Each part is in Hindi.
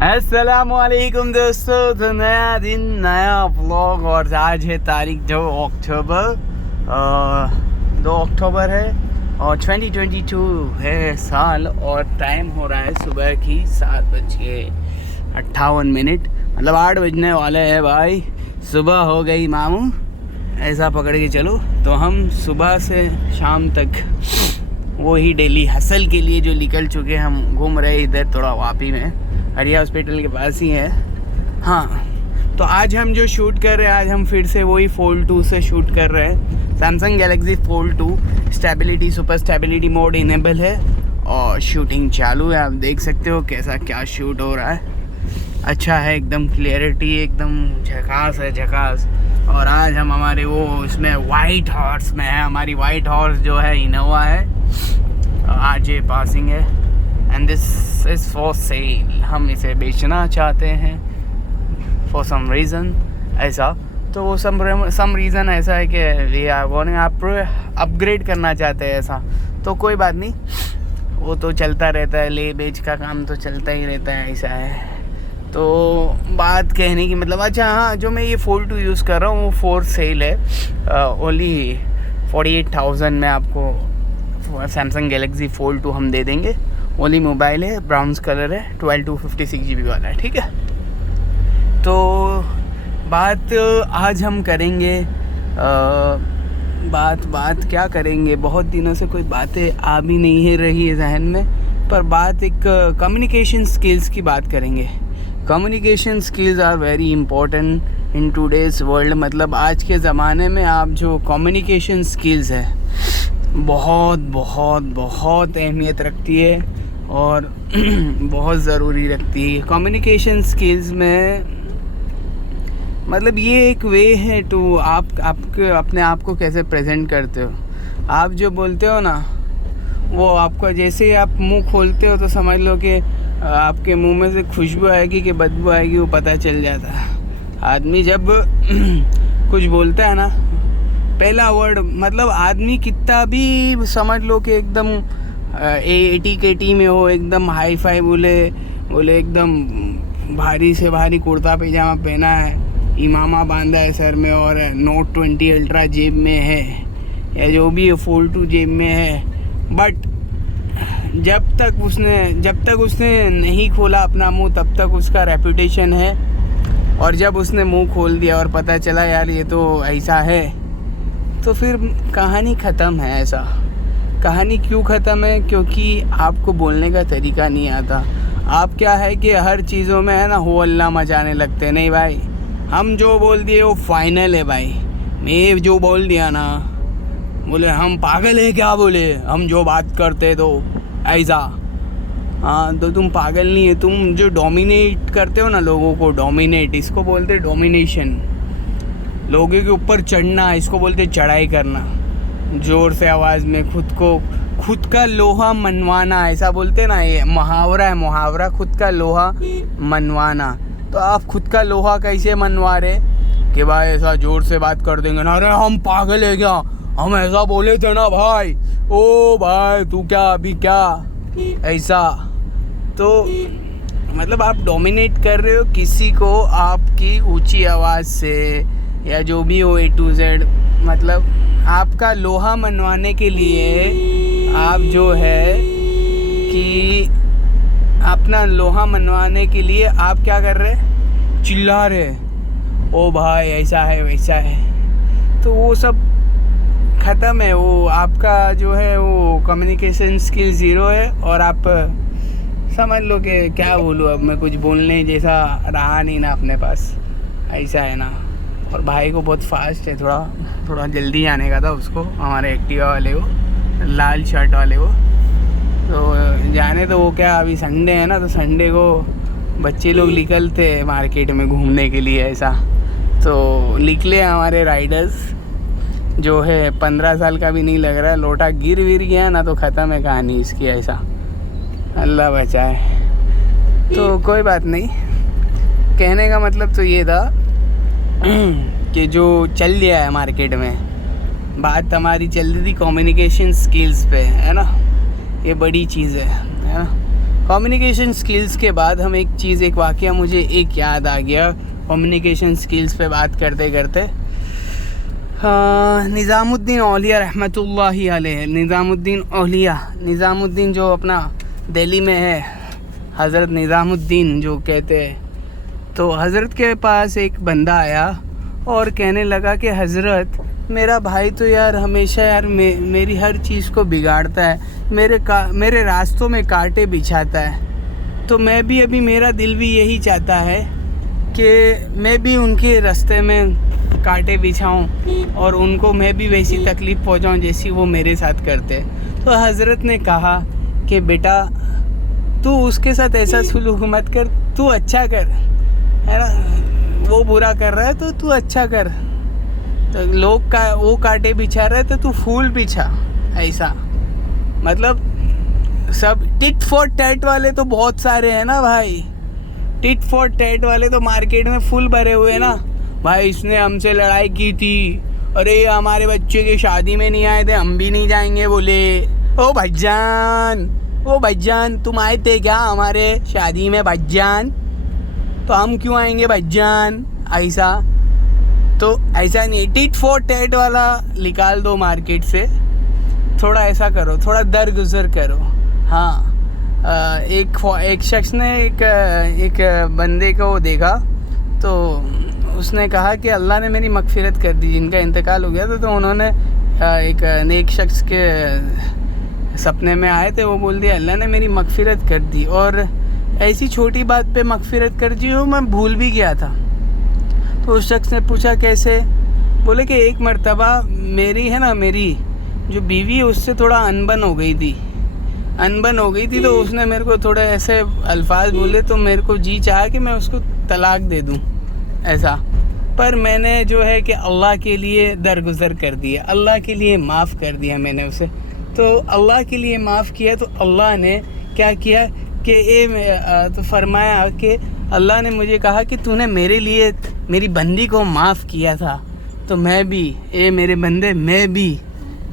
अस्सलामुअलैकुम दोस्तों, तो नया दिन नया व्लॉग। और आज है तारीख 2 अक्टूबर है और 2022 है साल। और टाइम हो रहा है सुबह की 7:58। मतलब 8 बजने वाले हैं भाई। सुबह हो गई मामू, ऐसा पकड़ के चलो। तो हम सुबह से शाम तक वो ही डेली हसल के लिए जो निकल चुके, हम घूम रहे इधर थोड़ा वापी में, हरिया हॉस्पिटल के पास ही है। हाँ, तो आज हम जो शूट कर रहे हैं, आज हम फिर से वही फोल्ड 2 से शूट कर रहे हैं। Samsung Galaxy fold 2 stability super stability mode enable है और शूटिंग चालू है। आप देख सकते हो कैसा क्या शूट हो रहा है। अच्छा है, एकदम क्लियरिटी एकदम झकास है, झकास। और आज हम हमारे वो इसमें वाइट हॉर्स में है। हमारी वाइट हॉर्स जो है इनोवा है, आज ये पासिंग है and this is for sale. हम इसे बेचना चाहते हैं फॉर सम रीज़न ऐसा। तो वो सम रीज़न ऐसा है कि वी आर गोइंग अपग्रेड करना चाहते हैं ऐसा। तो कोई बात नहीं, वो तो चलता रहता है, ले बेच का काम तो चलता ही रहता है, ऐसा है। तो बात कहने की मतलब, अच्छा हाँ, जो मैं ये फोल्ड 2 यूज़ कर रहा हूँ वो फॉर सेल है। ओनली 48,000 में आपको सैमसंग गैलेक्सी फोल्ड 2 हम दे देंगे। ओनली मोबाइल है, ब्राउन कलर है, 12 to 56 GB वाला है, ठीक है। तो बात आज हम करेंगे, बात क्या करेंगे, बहुत दिनों से कोई बातें आ भी नहीं है रही है जहन में, पर बात एक कम्युनिकेशन स्किल्स की बात करेंगे। Communication skills are very important in today's world. मतलब आज के ज़माने में आप जो कम्युनिकेशन स्किल्स है बहुत बहुत बहुत अहमियत रखती है और बहुत ज़रूरी रखती है। कम्युनिकेशन स्किल्स में मतलब ये एक वे है टू आपके अपने आप को कैसे प्रेजेंट करते हो। आप जो बोलते हो ना, वो आपका जैसे ही आप मुंह खोलते हो तो समझ लो कि आपके मुंह में से खुशबू आएगी कि बदबू आएगी, वो पता चल जाता है। आदमी जब कुछ बोलता है ना, पहला वर्ड, मतलब आदमी कितना भी समझ लो कि एकदम 80 KT में हो, एकदम हाई फाई बोले एकदम भारी से भारी कुर्ता पैजामा पहना है, इमामा बांधा है सर में और नोट 20 अल्ट्रा जेब में है या जो भी है फोल्ड 2 जेब में है, बट जब तक उसने नहीं खोला अपना मुंह तब तक उसका रेपुटेशन है। और जब उसने मुंह खोल दिया और पता चला यार ये तो ऐसा है, तो फिर कहानी ख़त्म है। ऐसा कहानी क्यों ख़त्म है? क्योंकि आपको बोलने का तरीका नहीं आता। आप क्या है कि हर चीज़ों में है ना हो अल्लाह मचाने लगते। नहीं भाई, हम जो बोल दिए वो फाइनल है भाई। मैं जो बोल दिया ना, बोले हम पागल है क्या, बोले हम जो बात करते तो ऐसा। हाँ, तो तुम पागल नहीं है, तुम जो डोमिनेट करते हो ना लोगों को, डोमिनेट इसको बोलते डोमिनेशन। लोगों के ऊपर चढ़ना इसको बोलते चढ़ाई करना, ज़ोर से आवाज़ में खुद का लोहा मनवाना, ऐसा बोलते ना, ये मुहावरा है, मुहावरा खुद का लोहा मनवाना। तो आप खुद का लोहा कैसे मनवा रहे कि भाई ऐसा ज़ोर से बात कर देंगे ना, अरे हम पागल है क्या, हम ऐसा बोले थे ना भाई, ओ भाई तू क्या अभी क्या ऐसा। तो मतलब आप डोमिनेट कर रहे हो किसी को आपकी ऊंची आवाज़ से या जो भी हो A to Z। मतलब आपका लोहा मनवाने के लिए आप जो है कि अपना लोहा मनवाने के लिए आप क्या कर रहे, चिल्ला रहे, ओ भाई ऐसा है वैसा है। तो वो सब ख़त्म है। वो आपका जो है वो कम्युनिकेशन स्किल ज़ीरो है। और आप समझ लो कि क्या बोलूँ, अब मैं कुछ बोलने जैसा रहा नहीं ना अपने पास, ऐसा है ना। और भाई को बहुत फास्ट है, थोड़ा जल्दी आने का था उसको, हमारे एक्टिवा वाले को, लाल शर्ट वाले को। तो जाने तो वो क्या, अभी संडे है ना, तो संडे को बच्चे लोग निकलते हैं मार्केट में घूमने के लिए ऐसा। तो निकले हमारे राइडर्स, जो है 15 साल का भी नहीं लग रहा है, लोटा गिर गया ना तो ख़त्म है कहानी इसकी, ऐसा अल्लाह बचाए। तो कोई बात नहीं, कहने का मतलब तो ये था कि जो चल गया है मार्केट में, बात हमारी चल रही थी कम्युनिकेशन स्किल्स पे, है ना। ये बड़ी चीज़ है ना। कम्युनिकेशन स्किल्स के बाद हम एक वाक़या मुझे एक याद आ गया कम्युनिकेशन स्किल्स पे बात करते करते। निज़ामुद्दीन औलिया रहमतुल्लाहि अलैह, निज़ामुद्दीन जो अपना दिल्ली में है, हज़रत निज़ामुद्दीन जो कहते हैं, तो हज़रत के पास एक बंदा आया और कहने लगा कि हज़रत, मेरा भाई तो यार हमेशा यार मेरी हर चीज़ को बिगाड़ता है, मेरे रास्तों में कांटे बिछाता है। तो मैं भी अभी मेरा दिल भी यही चाहता है कि मैं भी उनके रास्ते में कांटे बिछाऊं और उनको मैं भी वैसी तकलीफ़ पहुंचाऊं जैसी वो मेरे साथ करते। तो हज़रत ने कहा कि बेटा तू उसके साथ ऐसा सलूक मत कर, तू अच्छा कर, है ना, वो बुरा कर रहा है तो तू अच्छा कर, तो लोग का वो कांटे बिछा रहे तो तू फूल बिछा। ऐसा मतलब सब टिट फॉर टैट वाले तो बहुत सारे हैं ना भाई, टिट फॉर टैट वाले तो मार्केट में फुल भरे हुए हैं ना भाई। इसने हमसे लड़ाई की थी, अरे हमारे बच्चे की शादी में नहीं आए थे, हम भी नहीं जाएंगे बोले। ओ भाईजान तुम आए थे क्या हमारे शादी में भाईजान, तो हम क्यों आएंगे भाईजान। ऐसा तो ऐसा नहीं, टिट फॉर टैट वाला निकाल दो मार्केट से। थोड़ा ऐसा करो, थोड़ा दरगुजर करो। हाँ, एक शख्स ने एक बंदे को देखा तो उसने कहा कि अल्लाह ने मेरी मगफिरत कर दी, जिनका इंतकाल हो गया था। तो उन्होंने एक नेक शख्स के सपने में आए थे, वो बोल दिया अल्लाह ने मेरी मगफिरत कर दी, और ऐसी छोटी बात पे मगफिरत कर दी हो, मैं भूल भी गया था। तो उस शख्स ने पूछा कैसे, बोले कि एक मर्तबा मेरी जो बीवी है उससे थोड़ा अनबन हो गई थी, तो उसने मेरे को थोड़े ऐसे अल्फाज बोले, तो मेरे को जी चाहा कि मैं उसको तलाक दे दूं ऐसा। पर मैंने जो है कि अल्लाह के लिए दरगुजर कर दिया, अल्लाह के लिए माफ़ कर दिया मैंने उसे। तो अल्लाह के लिए माफ़ किया तो अल्लाह ने क्या किया कि तो फरमाया कि अल्लाह ने मुझे कहा कि तूने मेरे लिए मेरी बंदी को माफ़ किया था, तो मैं भी मेरे बंदे मैं भी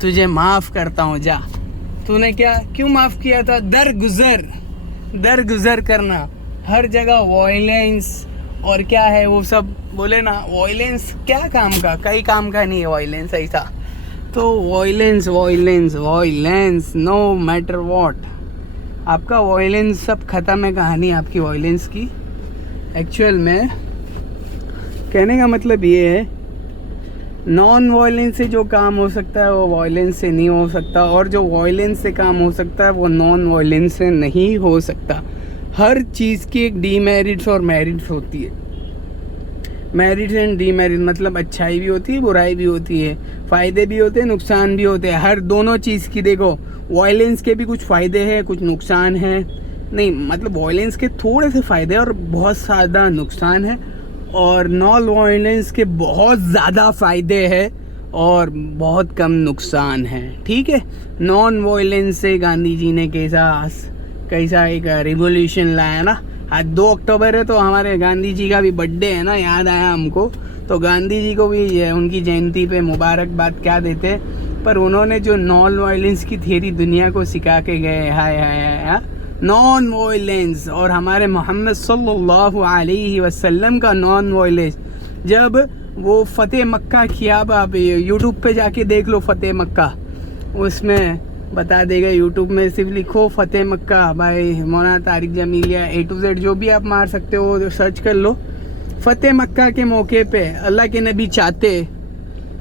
तुझे माफ़ करता हूँ। जा, तूने क्यों माफ़ किया था, दरगुजर करना। हर जगह वॉयलेंस और क्या है वो सब बोले ना, वॉयलेंस क्या काम का, कई काम का नहीं है वॉयलेंस ऐसा। तो वॉयलेंस नो मैटर व्हाट, आपका वॉयलेंस सब ख़त्म है कहानी आपकी वॉयलेंस की। एक्चुअल में कहने का मतलब ये है, नॉन वायलेंस से जो काम हो सकता है वो वायलेंस से नहीं हो सकता, और जो वायलेंस से काम हो सकता है वो नॉन वायलेंस से नहीं हो सकता। हर चीज़ की एक डीमेरिट्स और मेरिट्स होती है। मेरिट्स एंड डीमेरिट मतलब अच्छाई भी होती है, बुराई भी होती है, फ़ायदे भी होते हैं, नुकसान भी होते हैं। हर दोनों चीज़ की देखो, वायलेंस के भी कुछ फ़ायदे हैं, कुछ नुकसान हैं। नहीं मतलब वायलेंस के थोड़े से फ़ायदे और बहुत ज़्यादा नुकसान है, और नॉन वायलेंस के बहुत ज़्यादा फ़ायदे हैं और बहुत कम नुकसान है। ठीक है, नॉन वायलेंस से गांधी जी ने कैसा एक रिवॉल्यूशन लाया ना। आज 2 अक्टूबर है तो हमारे गांधी जी का भी बर्थडे है ना, याद आया हमको। तो गांधी जी को भी उनकी जयंती पे मुबारकबाद क्या देते, पर उन्होंने जो नॉन वायलेंस की थ्योरी दुनिया को सिखा के गए, हाय नॉन वायलेंस। और हमारे मोहम्मद सल्लल्लाहु अलैहि वसल्लम का नॉन वायलेंस, जब वो फ़तेह मक्का किया, आप यूट्यूब पे जाके देख लो फ़तेह मक्का, उसमें बता देगा। यूट्यूब में सिर्फ लिखो फ़तेह मक्का भाई मौलाना तारिक जमील या A to Z जो भी आप मार सकते हो, सर्च कर लो। फ़तेह मक्का के मौके पे अल्लाह के नबी चाहते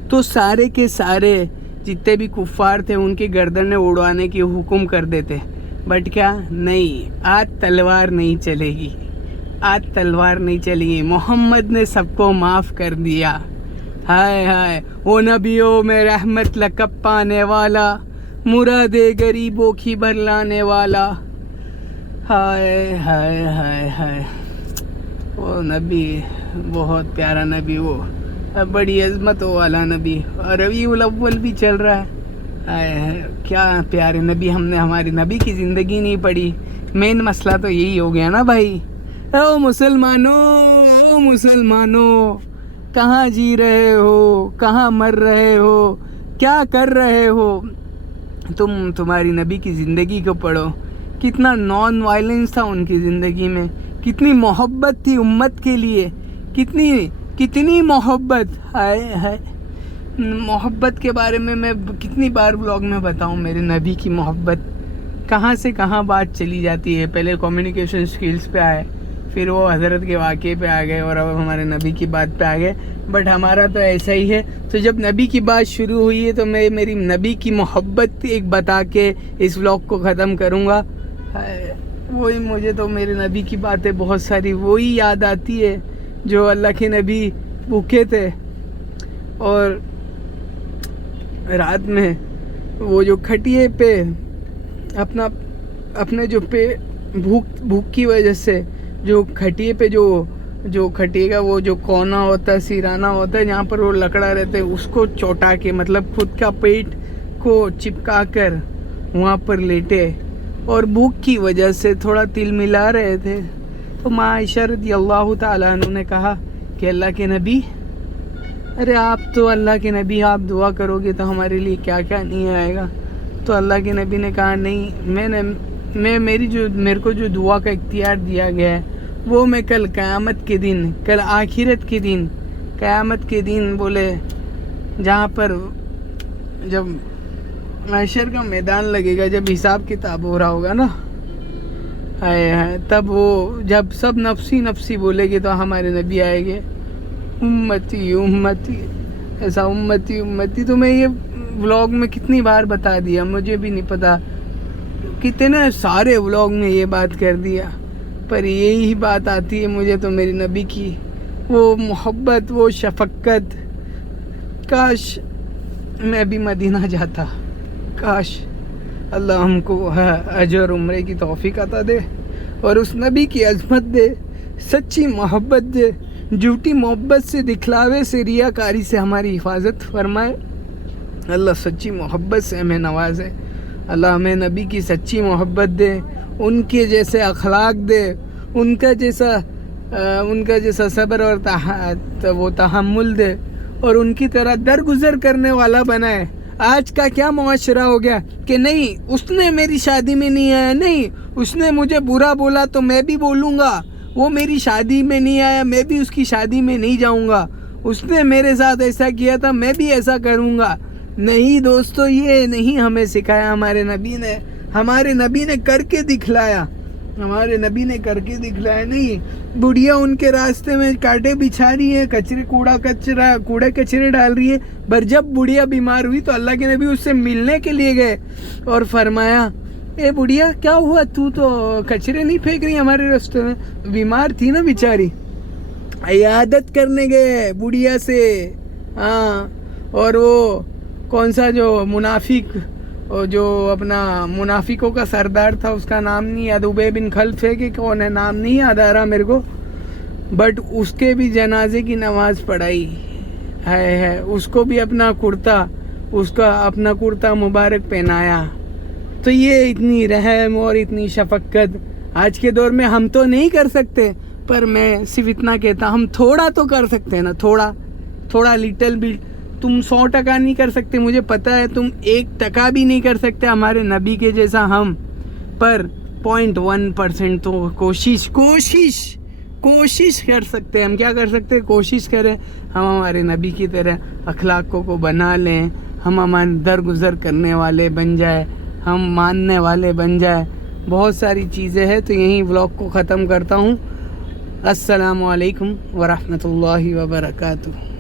तो सारे के सारे जितने भी कुफ़ार थे उनकी गर्दनें उड़वाने की हुक्म कर देते, बट क्या नहीं, आज तलवार नहीं चलेगी। मोहम्मद ने सबको माफ़ कर दिया। हाय वो नबियों में रहमत लक़ब पाने वाला, मुरादे गरीबों की बरलाने वाला। हाय वो नबी बहुत प्यारा नबी, वो बड़ी अज़मतों वाला नबी। रबीउल अव्वल भी चल रहा है। क्या प्यारे नबी, हमने हमारी नबी की ज़िंदगी नहीं पढ़ी। मेन मसला तो यही हो गया ना भाई। ओ मुसलमानों कहाँ जी रहे हो, कहाँ मर रहे हो, क्या कर रहे हो? तुम्हारी नबी की ज़िंदगी को पढ़ो। कितना नॉन वायलेंस था उनकी ज़िंदगी में, कितनी मोहब्बत थी उम्मत के लिए, कितनी मोहब्बत। है मोहब्बत के बारे में मैं कितनी बार ब्लॉग में बताऊं, मेरे नबी की मोहब्बत कहाँ से कहाँ बात चली जाती है। पहले कम्युनिकेशन स्किल्स पे आए, फिर वो हज़रत के वाक़े पे आ गए और अब हमारे नबी की बात पे आ गए। बट हमारा तो ऐसा ही है। तो जब नबी की बात शुरू हुई है तो मैं मेरी नबी की मोहब्बत एक बता के इस व्लॉग को ख़त्म करूँगा। वही मुझे तो मेरे नबी की बातें बहुत सारी वही याद आती है जो अल्लाह के नबी भूखे थे और रात में वो जो खटिए पे अपने जो पे भूख की वजह से जो खटिए पे जो खटिए का वो जो कोना होता है, सिराना होता है जहाँ पर वो लकड़ा रहता है, उसको चौटा के मतलब खुद का पेट को चिपका कर वहाँ पर लेटे और भूख की वजह से थोड़ा तिल मिला रहे थे। तो माँ आयशा रज़ियल्लाहु ताला अन्हा ने कहा कि अल्लाह के नबी, अरे आप तो अल्लाह के नबी, आप दुआ करोगे तो हमारे लिए क्या क्या नहीं आएगा। तो अल्लाह के नबी ने कहा नहीं, मेरे को जो दुआ का इख्तियार दिया गया है वो मैं कल क़यामत के दिन, कल आखिरत के दिन, क़यामत के दिन बोले जहाँ पर जब महशर का मैदान लगेगा, जब हिसाब किताब हो रहा होगा ना, है तब वो जब सब नफ्सी नफ्सी बोलेगे तो हमारे नबी आएंगे, उम्मती उम्मती, ऐसा उम्मती उम्मती। तो मैं ये व्लॉग में कितनी बार बता दिया, मुझे भी नहीं पता कितने सारे व्लॉग में ये बात कर दिया, पर यही बात आती है मुझे तो मेरी नबी की वो मोहब्बत, वो शफ़क़त। काश मैं भी मदीना जाता, काश अल्लाह हमको अजर उम्रे की तौफीक अता दे और उस नबी की अज़मत दे, सच्ची मोहब्बत दे, झूठी मोहब्बत से, दिखलावे से, रियाकारी से हमारी हिफाजत फरमाए। अल्लाह सच्ची मोहब्बत से हमें नवाजे, अल्लाह हमें नबी की सच्ची मोहब्बत दे, उनके जैसे अखलाक दे, उनका जैसा सब्र और वो तहम्मुल दे और उनकी तरह दरगुजर करने वाला बनाए। आज का क्या मुआशरा हो गया कि नहीं उसने मेरी शादी में नहीं आया, नहीं उसने मुझे बुरा बोला तो मैं भी बोलूँगा, वो मेरी शादी में नहीं आया मैं भी उसकी शादी में नहीं जाऊँगा, उसने मेरे साथ ऐसा किया था मैं भी ऐसा करूँगा। नहीं दोस्तों, ये नहीं हमें सिखाया हमारे नबी ने। हमारे नबी ने करके दिखलाया, हमारे नबी ने करके दिखलाया। नहीं बुढ़िया उनके रास्ते में कांटे बिछा रही है, कूड़े कचरे डाल रही है, पर जब बुढ़िया बीमार हुई तो अल्लाह के नबी उससे मिलने के लिए गए और फरमाया, ए बुढ़िया क्या हुआ, तू तो कचरे नहीं फेंक रही हमारे रास्ते में, बीमार थी ना बेचारी। इयादत करने गए बुढ़िया से। हाँ, और वो कौन सा जो मुनाफिक, जो अपना मुनाफिकों का सरदार था, उसका नाम नहीं याद, उबय बिन खल्फ है कि कौन है, नाम नहीं याद आ रहा मेरे को, बट उसके भी जनाजे की नमाज पढ़ाई है, उसको भी अपना कुर्ता मुबारक पहनाया। तो ये इतनी रहम और इतनी शफकत आज के दौर में हम तो नहीं कर सकते, पर मैं सिर्फ इतना कहता, हम थोड़ा तो कर सकते हैं ना, थोड़ा लिटिल बिट। तुम 100% नहीं कर सकते, मुझे पता है, तुम 1% भी नहीं कर सकते हमारे नबी के जैसा हम, पर 0.1% तो कोशिश कर सकते हैं। हम क्या कर सकते हैं, कोशिश करें हम हमारे नबी की तरह अखलाकों को बना लें, हम हमारे दरगुजर करने वाले बन जाए, हम मानने वाले बन जाए। बहुत सारी चीज़ें हैं। तो यहीं व्लॉग को ख़त्म करता हूँ। अस्सलामु अलैकुम व रहमतुल्लाहि व बरकातुहू।